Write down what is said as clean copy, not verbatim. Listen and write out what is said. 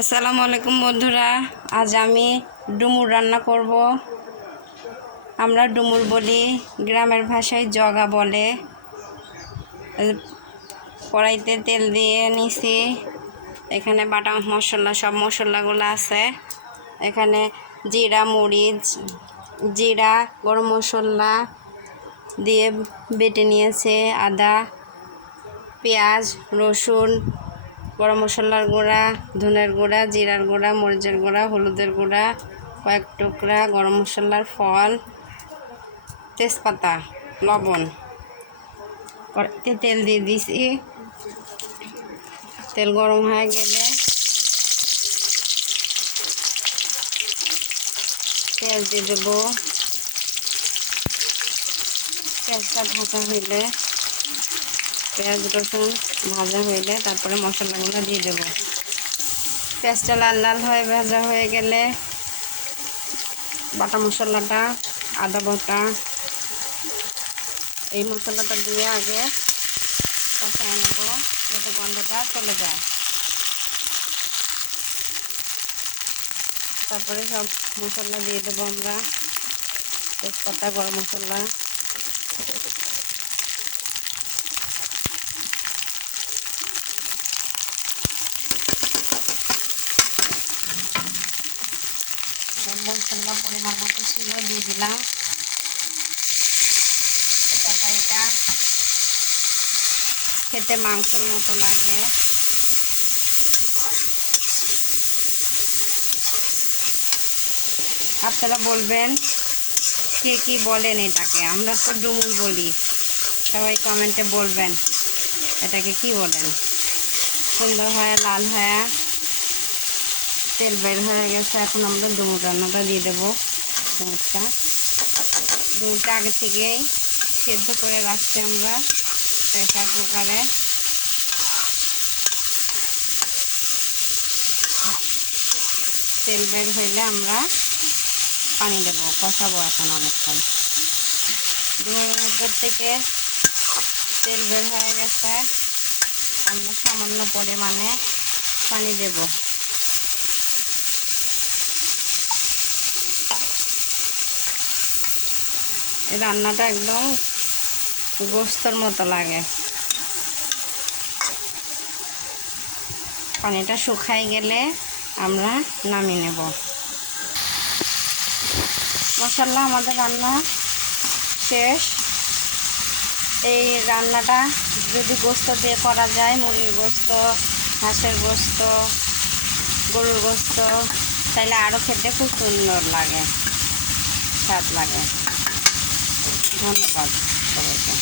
আসসালামু আলাইকুম বন্ধুরা, আজ আমি ডুমুর রান্না করব। আমরা ডুমুর বলি, গ্রামের ভাষায় জগা বলে। কড়াইতে তেল দিয়ে নিছি। এখানে বাটা মশলা, সব মশলাগুলো আছে। এখানে জিরা, মরিচ, জিরা, গরম মশলা দিয়ে বেটে নিয়েছে, আদা, পেঁয়াজ, রসুন, গরম মশলার গুঁড়া, ধনের গুঁড়া, জিরার গুঁড়া, মরিচের গুঁড়া, হলুদের গুঁড়া, কয়েক টুকরা গরম মশলার ফল, তেজপাতা, লবণ। তেল দিয়ে দিছি। তেল গরম হয়ে গেলে পেঁয়াজ দিয়ে দেবো। পেঁয়াজটা ভাজা হইলে, পেঁয়াজ রসুন ভাজা হইলে তারপরে মশলাগুলো দিয়ে দেবো। পেঁয়াজটা লাল লাল হয়ে ভাজা হয়ে গেলে বাটা মশলাটা, আদা বাটা, এই মশলাটা দিয়ে আগে কষায় নেব যাতে গন্ধটা চলে যায়। তারপরে সব মশলা দিয়ে দেবো আমরা, তেজপাতা, গরম মশলা। মশলা পরিমাণ মতো ছিল, দিয়ে দিলাম। তরকারিটা খেতে মাংসের মতো লাগে। আপনারা বলবেন কে কি বলেন এটাকে। আমরা তো ডুমুর বলি, সবাই কমেন্টে বলবেন এটাকে কি বলেন। সুন্দর হয়ে লাল হয়ে তেল বের হয়ে গেছে। এখন আমরা ডুমুর রান্নাটা দিয়ে দেবো। ডুমুরটা আগে থেকেই সেদ্ধ করে রাখছি আমরা প্রেসার কুকারে। তেল বের হইলে আমরা পানি দেবো, কষাবো এখন অনেকক্ষণ। ডুমুরের উপর থেকে তেল বের হয়ে গেছে, আমরা সামান্য পরিমাণে পানি দেব। এই রান্নাটা একদম গোস্তর মতো লাগে। পানিটা শুকায় গেলে আমরা নামিয়ে নেব। মশলা আমাদের রান্না শেষ। এই রান্নাটা যদি গোস্ত দিয়ে করা যায়, মুরগির গোস্ত, হাঁসের গোস্ত, গরুর গোস্ত, তাহলে আরও খেতে খুব সুন্দর লাগে, স্বাদ লাগে। ধন্যবাদ সবাইকে।